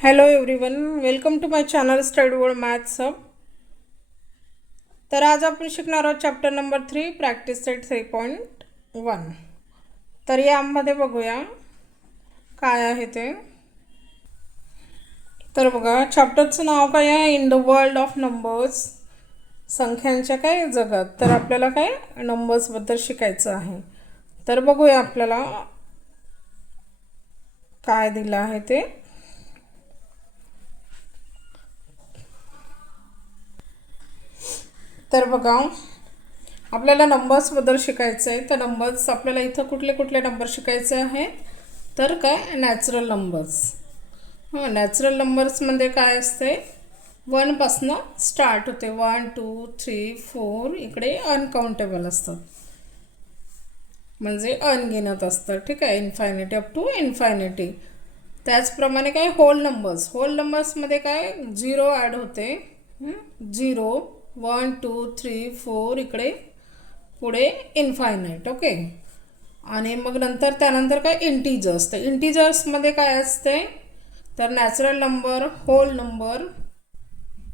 Hello everyone, welcome to my channel study world maths hub. तर आज आपण शिकणार आहोत चॅप्टर नंबर 3 प्रॅक्टिस सेट 3.1. तर यामध्ये बघूया काय आहे ते. तर बघा, चॅप्टरचं नाव काय आहे? In the world of numbers, संख्यांच्या काय जगात. तर आपल्याला काय नंबर्सबद्दल शिकायचं आहे. तर बघूया आपल्याला काय दिलं आहे ते. तर बघा, आपल्याला नंबर्सबद्दल शिकायचं आहे. तर नंबर्स आपल्याला इथं कुठले कुठले नंबर शिकायचे आहेत? तर काय नॅचरल नंबर्स. नॅचरल नंबर्समध्ये काय असते? 1पासनं स्टार्ट होते. 1 2 3 4 इकडे अनकाउंटेबल असतात, म्हणजे अनगिनत असतात. ठीक आहे, इन्फायनिटी अप टू इन्फायनिटी. त्याचप्रमाणे काय होल नंबर्स. होल नंबर्समध्ये काय 0 ॲड होते. 0 1 2 3 4 इकडे पुढे इन्फायनाईट. ओके. आणि मग नंतर त्यानंतर काय इंटीजर्स. तर इंटीजर्समध्ये काय असते? तर नॅचरल नंबर, होल नंबर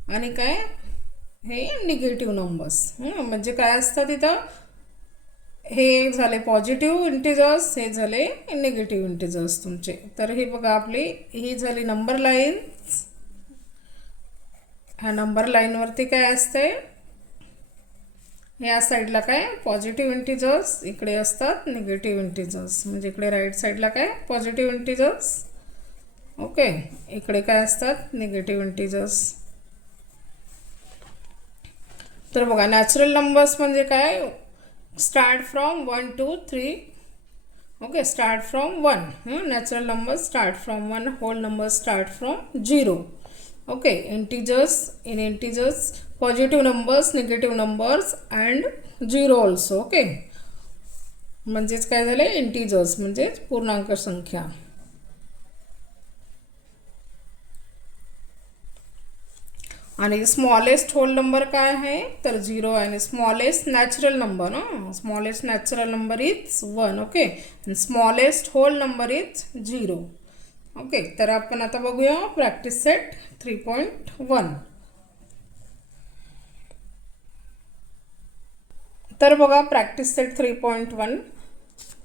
आणि काय हे निगेटिव्ह नंबर्स. म्हणजे काय असतं तिथं? हे झाले पॉझिटिव्ह इंटीजर्स, हे झाले निगेटिव्ह इंटीजर्स तुमचे. तर हे बघा, आपली ही झाली नंबर लाईन. ह्या नंबर लाईनवरती काय असते? या साईडला काय पॉझिटिव्ह इंटीजर्स, इकडे असतात निगेटिव्ह इंटीजर्स. म्हणजे इकडे राईट साईडला काय पॉझिटिव्ह इंटीजर्स, ओके, इकडे काय असतात निगेटिव्ह इंटीजर्स. तर बघा, नॅचरल नंबर्स म्हणजे काय? Start from 1 2 3. Okay, start from 1. Natural numbers start from 1. Whole numbers start from 0. Okay. Integers, in integers positive numbers, negative numbers and 0 also. Okay. म्हणजेच काय झाले? इंटीजर्स म्हणजेच पूर्णांक संख्या. आणि स्मॉलेस्ट होल नंबर काय आहे? तर 0. आणि smallest natural number, smallest natural number is 1. Okay. आणि smallest whole number is 0. Okay. तर आपण आता बघूया प्रॅक्टिस सेट 3.1. तर बघा, practice set 3.1.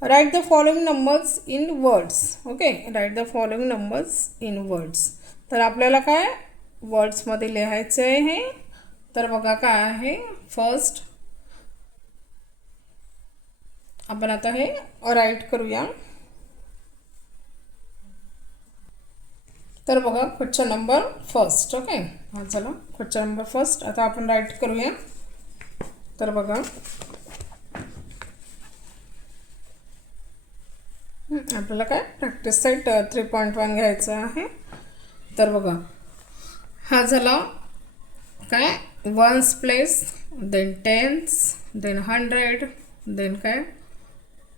Write the following numbers in words. Okay, write the following numbers in words. तर आपल्याला काय वर्ड्समध्ये लिहायचं आहे. तर बघा काय आहे. फर्स्ट आपण आता हे राईट करूया. तर बघा, क्वेश्चन नंबर फर्स्ट. ओके, हा चला क्वेश्चन नंबर फर्स्ट आता आपण राईट करूया. तर बघा, आपल्याला काय प्रॅक्टिस सेट 3.1 घ्यायचं आहे. तर बघा, हा झाला काय ones place, then tens, then 100, then काय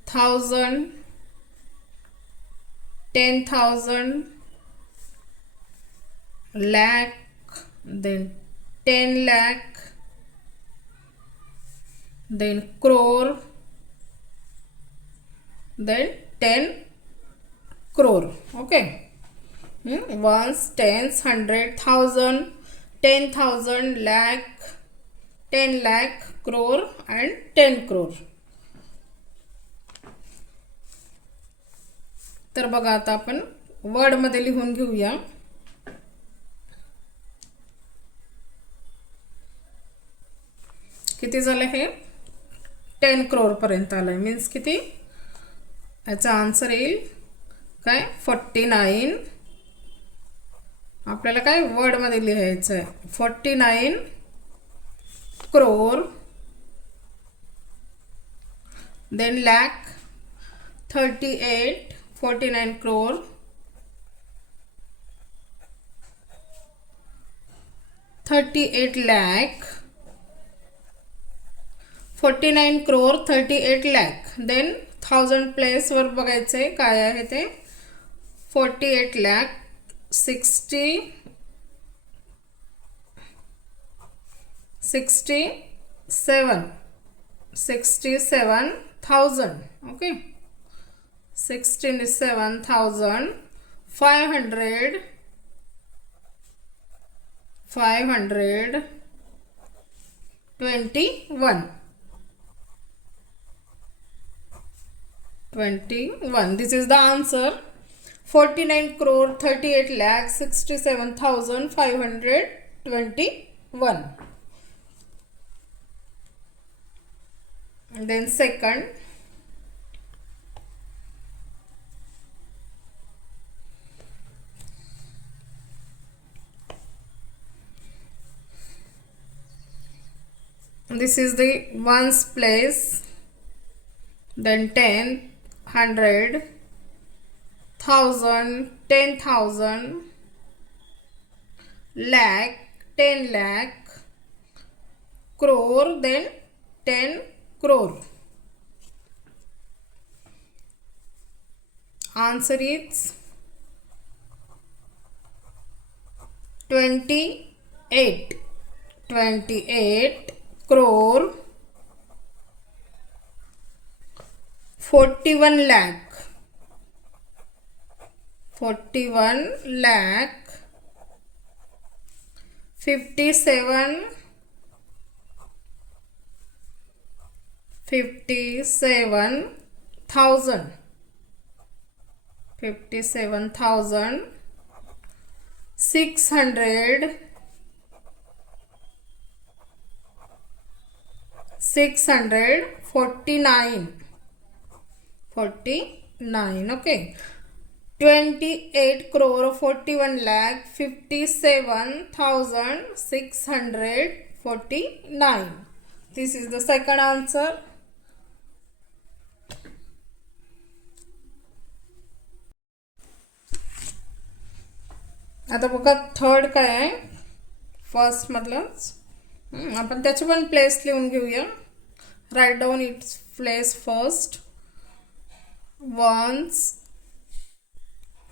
1000, 10,000, lakh, then 10 lakh, then crore, then 10 crore. Okay. Ones, tens, 100, 1000, 10,000, lakh, 10 lakh, crore and 10 crore. तर बघा, आता आपण वर्डमध्ये लिहून घेऊया. किती झालं? हे 10 crore पर्यंत आलं. मीन्स किती? याचा आन्सर येईल काय 49. आपल्याला काय वर्डमध्ये लिहायचं आहे 49 crore, then lakh 38, 49 crore, 38 lakh, 49 crore, 38 lakh. Then 1000 place वर बघायचं आहे काय आहे ते. 48 lakh, 67,000. Okay, 67,500 521. This is the answer. 49 crore 38 lakh 67,521. And then second, this is the ones place, then 10, 100, 1,000, 10,000, lakh, 10 lakh, crore, then 10 crore. Answer is 28. 28 crore 41 lakh. 41 lakh 57,000 600 49. Okay. 28 crore 41 lakh 57,649. This is the second answer. आता बघा third काय आहे. First मधलंच आपण त्याची पण place लिहून घेऊया. Write down its place first. Ones,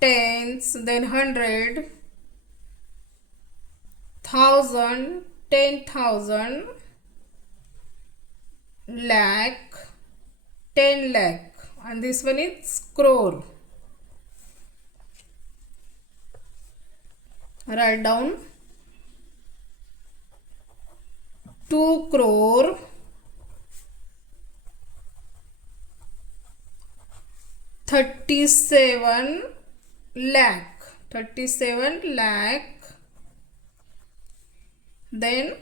tens, then 100, 1,000, 10,000, lakh, 10 lakh, and this one is crore. Write down 2 crore 37 lakh. 37 lakh, then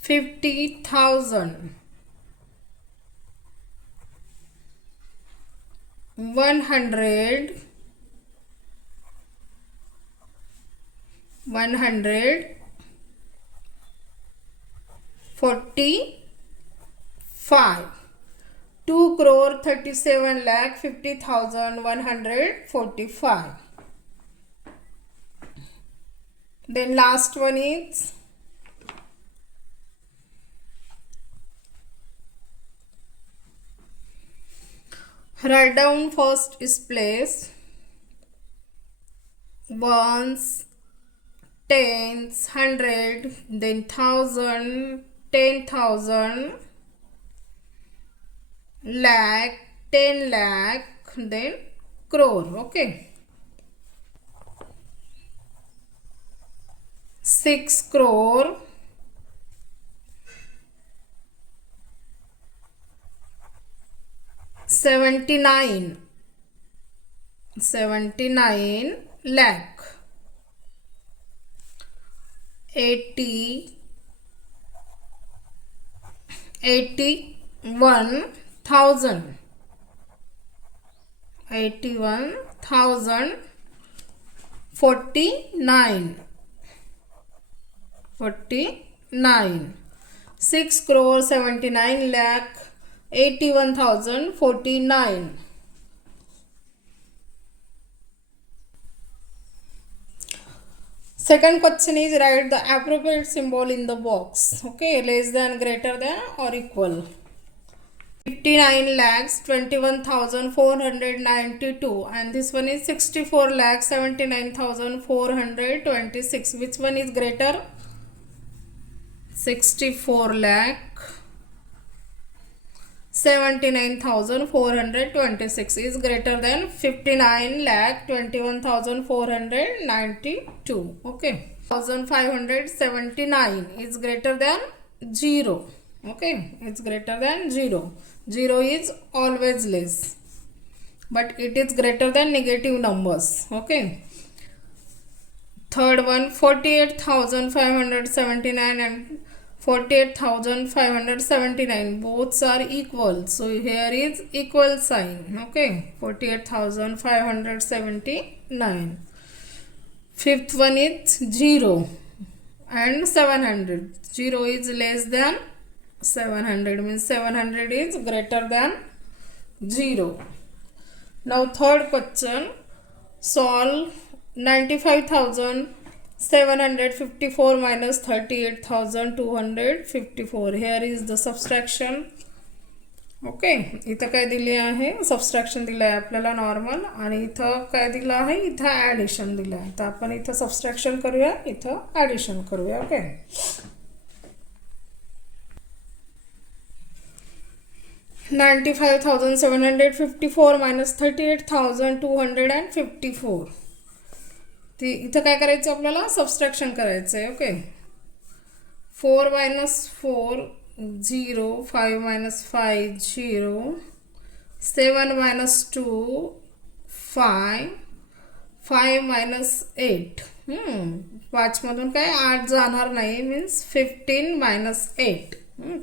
50,000, 100, 145. 2 crore 37 lakh 50,145. Then last one is write down first is place. Ones, tens, 100, then 1,000, 10,000, lakh, 10 lakh, then crore. Okay. 6 crore 79 lakh. 81,000. 49. 6 crore 79 lakh 81,049. Second question is write the appropriate symbol in the box. Okay, less than, greater than, or equal. 59 lakhs 21,492, and this one is 64 lakhs 79,426. Which one is greater? 64 lakh 79,426 is greater than 59,21,492. Okay. 1,579 is greater than 0. Okay. It's greater than 0. 0 is always less, but it is greater than negative numbers. Okay. Third one, 48,579 and 48,579 both are equal, so here is equal sign. Okay, 48,579. Fifth one is 0 and 700. 0 is less than 700, means 700 is greater than 0. Now third question, solve 95,754 minus 38,254. Here is the subtraction. Okay, इथं काय दिले आहे, subtraction दिलं आहे आपल्याला normal, आणि इथं काय दिलं आहे, इथं ॲडिशन दिलं आहे. तर आपण इथं सबस्ट्रॅक्शन करूया, इथं ॲडिशन करूया. Okay, 95,754 minus 38,254. ती इथं काय करायचं आपल्याला, सबस्ट्रॅक्शन करायचं आहे. Okay, 4 minus 4 0, 5 minus 5 0, 7 minus 2 5, 5 minus 8. 5 मधून काय 8 जाणार नाही, मीन्स 15 minus 8.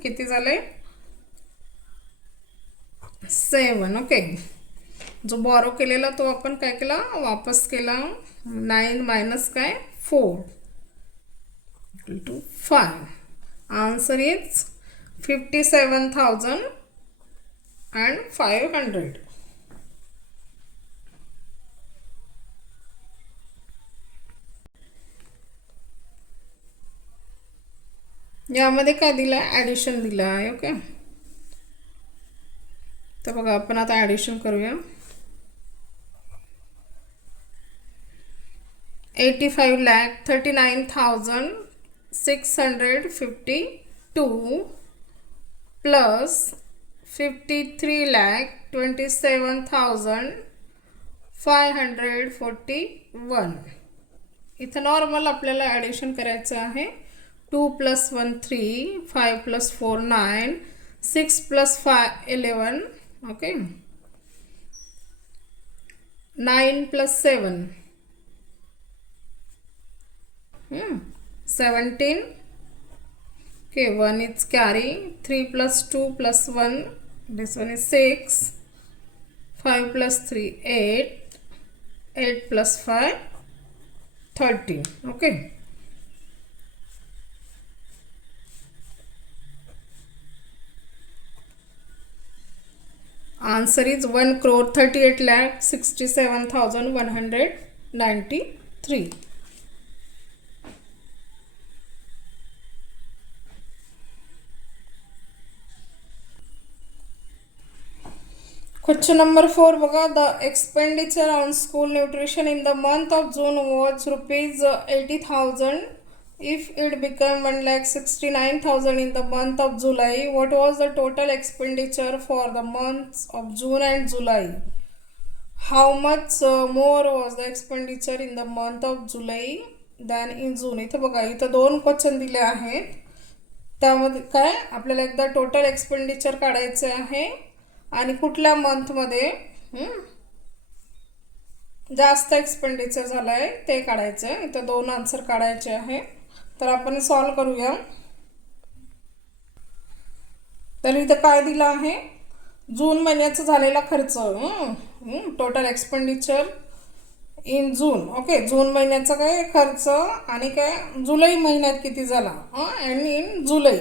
किती झाले, 7. ओके, जो बॉरो केलेला तो आपण काय केला, वापस केला. 9 मायनस काय 4 इक्वल टू 5. Answer is 57,500. यामध्ये काय दिलं आहे, ॲडिशन दिलं आहे. ओके, तर बघा आपण आता ॲडिशन करूया. 85,39,652 प्लस 53,27,541. इथं नॉर्मल आपल्याला ॲडिशन करायचं आहे. 2 + 1 3, 5 + 4 9, 6 + 5 11. Okay, 9 + 7 17. Okay, 1 is carry. 3 + 2 + 1, this one is 6. 5 + 3 8. 8 + 5 13. Okay, answer is 1,38,67,193. Question number 4 बघा, the expenditure on school nutrition in the month of June was rupees 80,000. If it became 1,69,000 in the month of July, what was the total expenditure for the months of June and July? How much more was the expenditure in the month of July than in June? इथं बघा, इथं 2 question दिले आहेत. त्यामध्ये काय आपल्याला एकदा total expenditure काढायचे आहे आणि कुठल्या मंथमध्ये जास्त एक्सपेंडिचर झालं आहे ते काढायचं आहे. इथं 2 आन्सर काढायचे आहे. तर आपण सॉल्व करूया. तर इथं काय दिलं आहे, जून महिन्याचा झालेला खर्च, total expenditure in June. Okay, जून महिन्याचा काय खर्च आणि काय जुलै महिन्यात किती झाला, अँड इन जुलै.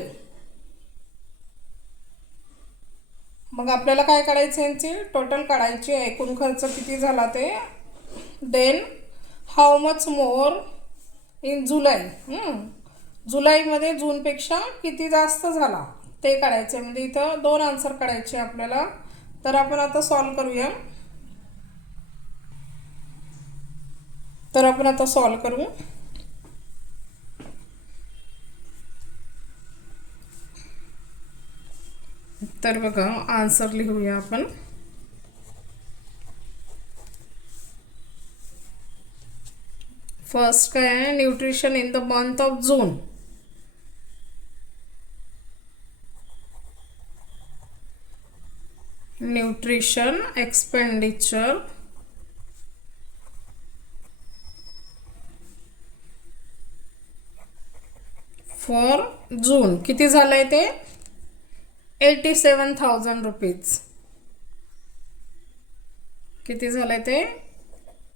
मग आपल्याला काय काढायचं, यांची टोटल काढायची आहे, एकूण खर्च किती झाला ते. Then how much more in July, जुलैमध्ये जूनपेक्षा किती जास्त झाला ते काढायचे. म्हणजे इथं 2 आन्सर काढायचे आपल्याला. तर आपण आता सॉल्व करूया. करू. तर बघा आन्सर लिहूया आपण. फर्स्ट काय आहे, nutrition in the month of June. Nutrition expenditure for जून किती झालंय ते 87,000 रुपीज. किती झालंय ते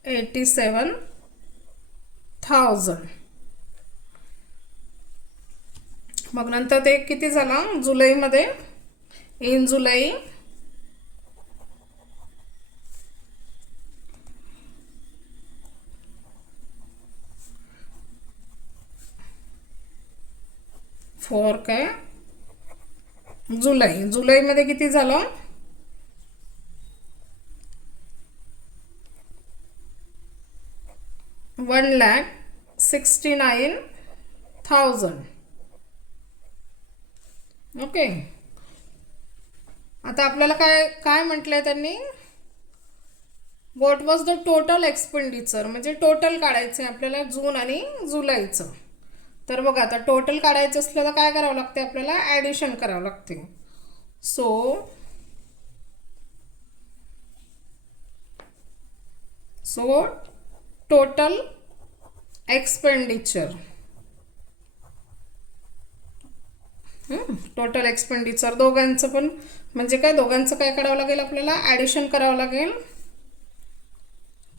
87,000. मग नंतर ते किती झालं जुलैमध्ये, इन जुलै फॉर काय जुलैमध्ये किती झालं 1,69,000. ओके. आता आपल्याला काय काय म्हटलंय त्यांनी, what was the total expenditure, म्हणजे टोटल काढायचं आहे आपल्याला जून आणि जुलैचं. तर बघा आता टोटल काढायचं असलं तर काय करावं लागते आपल्याला, ॲडिशन करावं लागते. So total expenditure, total expenditure दोघांचं पण म्हणजे काय, दोघांचं काय करावं लागेल आपल्याला, ॲडिशन करावं लागेल.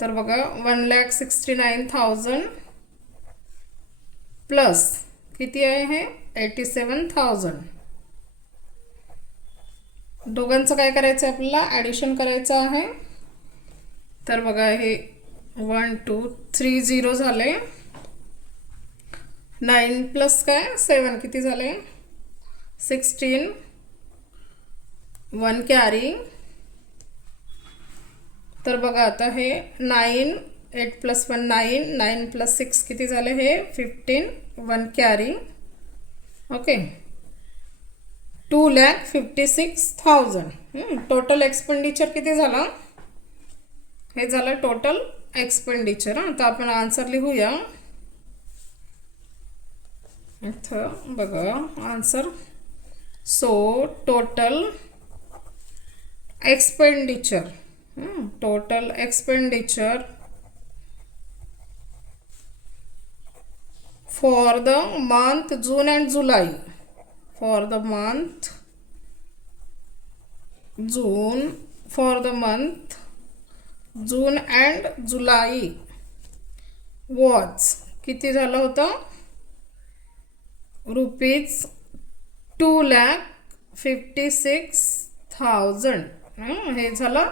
तर बघा 1,69,000 प्लस किती आहे हे 87,000. दोघांचं काय करायचं आहे आपल्याला, ॲडिशन करायचं आहे. तर बघा हे 1 2 3 0 झाले, 9 प्लस काय 7 किती झाले 16, 1 कॅरी. तर बघा आता हे 9, 8 प्लस 1 9, 9 प्लस 6 किती झाले हे 15, 1 कॅरी. ओके, 2,56,000. टोटल एक्सपेंडिचर किती झाला, हे झालं टोटल एक्सपेंडिचर. आता आपण आन्सर लिहूया इथं बघा answer. So total expenditure, total expenditure for the month June and July, for the month June, for the month June and July was किती झालं होतं रुपीज 2,56,000. हे झालं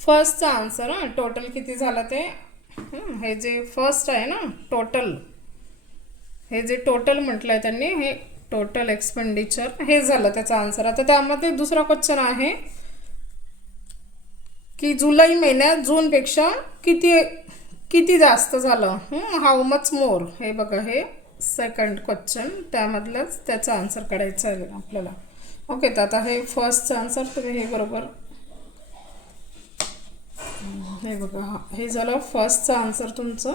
फर्स्टचा आन्सर. टोटल किती झालं ते, हे जे फर्स्ट आहे ना टोटल, हे जे टोटल म्हटलं आहे त्यांनी, हे टोटल एक्सपेंडिचर हे झालं त्याचा आन्सर. आता त्यामध्ये दुसरा क्वेश्चन आहे की जुलै महिन्यात जूनपेक्षा किती जास्त झालं, हाऊ मच मोर. हे बघा हे सेकंड क्वेश्चन, त्यामधलंच त्याचा आन्सर काढायचा आहे आपल्याला. ओके, तर आता हे फर्स्टचं आन्सर तुम्ही हे बरोबर, हे बघा हे झालं फर्स्टचं आन्सर तुमचं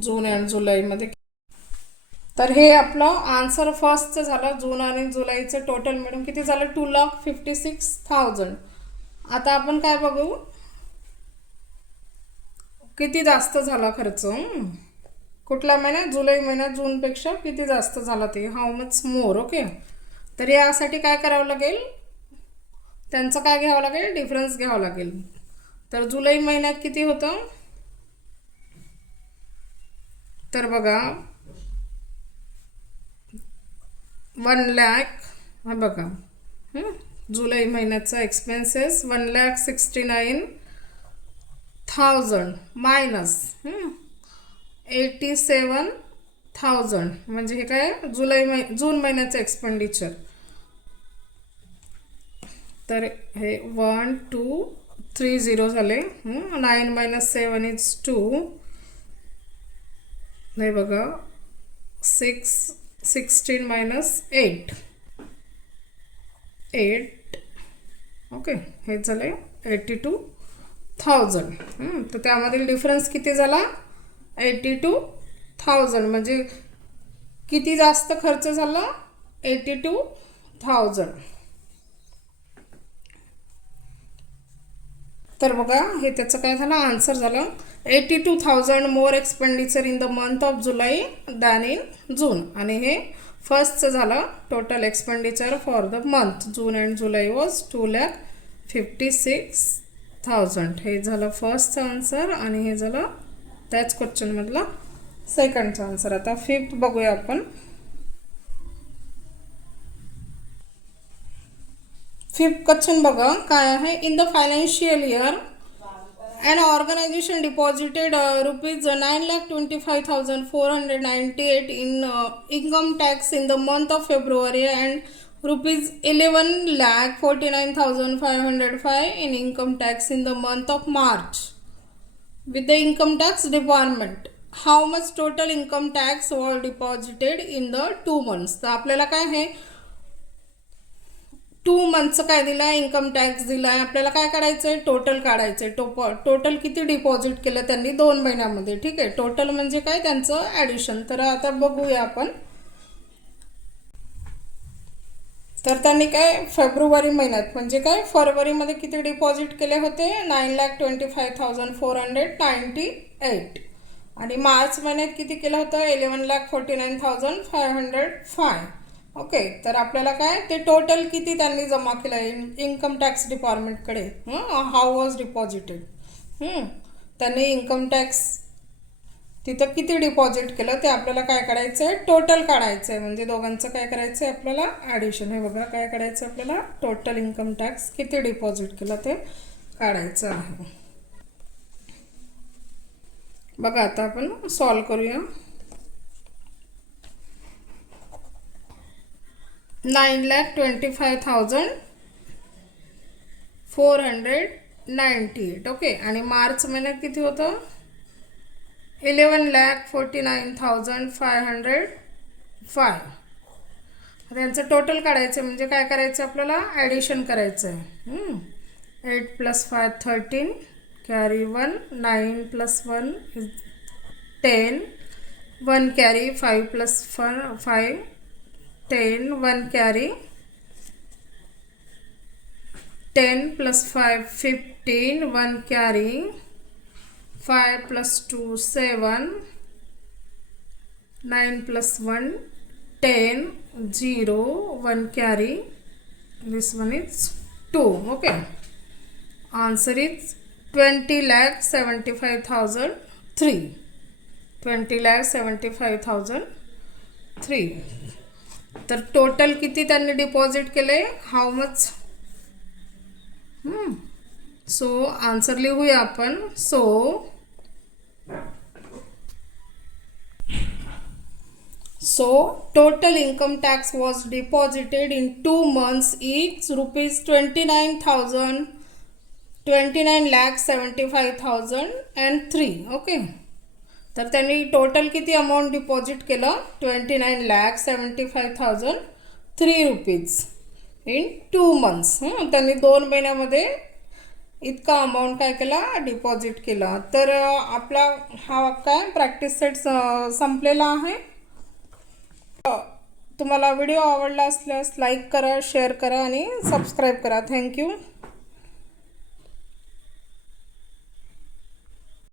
जून अँड जुलैमध्ये. तर हे आपलं आन्सर फर्स्टचं झालं, जून आणि जुलैचं टोटल मिळून किती झालं 2,56,000. आता आपण काय बघू, किती जास्त झाला खर्च, कुठल्या महिन्यात, जुलै महिन्यात जूनपेक्षा किती जास्त झाला ते, हाऊ मच मोर. ओके, तर यासाठी काय करावं लागेल, त्यांचं काय घ्यावं लागेल, डिफरन्स घ्यावं लागेल. तर जुलै महिन्यात किती होतं, तर बघा 1 लाख, हा बघा जुलै महिन्याचा एक्सपेन्सेस 1,69,000 मायनस 87,000, म्हणजे हे काय जून महिन्याचं एक्सपेंडिचर. तर हे 1 2 3 0 झाले, 9 minus 7 is 2. हे बघा 16 minus 8, 8. ओके, हे झाले 82,000. तर त्यामधील डिफरन्स किती झाला? 82,000. म्हणजे किती जास्त खर्च झाला? 82,000. तर बघा, हे त्याचं काय झालं, आन्सर झालं 82,000 more expenditure in the month of July than in June. आणि हे फर्स्टचं झालं total expenditure for the month June and July was 2,56,000. हे झालं फर्स्टचं आन्सर आणि हे झालं त्याच क्वेश्चनमधलं सेकंडचं आन्सर. आता फिफ्थ बघूया आपण. फिफ्थ क्वेश्चन बघा काय आहे. In the financial year an organization deposited rupees 9,25,498 in income tax in the month of February and rupees 11,49,505 in income tax in the month of March with the income tax department. How much total income tax was deposited in the 2 months? तर आपल्याला काय आहे, 2 मंथचं काय दिलं आहे, income tax दिला आहे. आपल्याला काय काढायचं आहे, टोटल काढायचं आहे. टोटल किती डिपॉझिट केलं त्यांनी 2 महिन्यामध्ये. ठीक आहे, टोटल म्हणजे काय, त्यांचं ॲडिशन. तर आता बघूया आपण. तर त्यांनी काय फेब्रुवारी महिन्यात म्हणजे काय फरवरीमध्ये किती डिपॉझिट केले होते, 9,25,498 आणि मार्च महिन्यात किती केलं होतं, 11,49,505. ओके, तर आपल्याला काय ते टोटल किती त्यांनी जमा केलं आहे इन्कम टॅक्स डिपार्टमेंटकडे. How was deposited. त्यांनी इन्कम टॅक्स तिथं किती डिपॉझिट केलं ते आपल्याला काय काढायचं आहे, टोटल काढायचं आहे. म्हणजे दोघांचं काय करायचं आहे आपल्याला, ॲडिशन. हे बघा काय काढायचं आपल्याला, टोटल इन्कम टॅक्स किती डिपॉझिट केलं ते काढायचं आहे. बघा आता आपण सॉल्व करूया. 9,25,498. ओके, आणि मार्च महिन्यात किती होतं, 11,49,505. त्यांचं टोटल काढायचं म्हणजे काय करायचं आपल्याला, ॲडिशन करायचं आहे. 8 + 5 13, carry 1, 9 + 1 10, 1 carry, 5 + 5 10, 1 carry, 10 + 5 15, 1 carry, 5 + 2 7, 9 + 1 10, 0, 1 carry, this one is 2. Okay, answer is 20,75,003. 20,75,003. तर टोटल किती त्यांनी डिपॉझिट केले, हाऊ मच. सो आन्सर लिहूया आपण. So total income tax was deposited in 2 months each rupees 29,75,003. Okay, तर त्यांनी टोटल किती अमाऊंट डिपॉझिट केलं, 29,75,003 रुपीज इन 2 months. त्यांनी 2 महिन्यामध्ये इतका अमाऊंट काय केला, डिपॉझिट केला. तर आपला हा काय प्रॅक्टिस सेट संपलेला आहे. तुम्हाला व्हिडिओ आवडला असल्यास लाईक करा, शेअर करा आणि सबस्क्राईब करा. थँक्यू.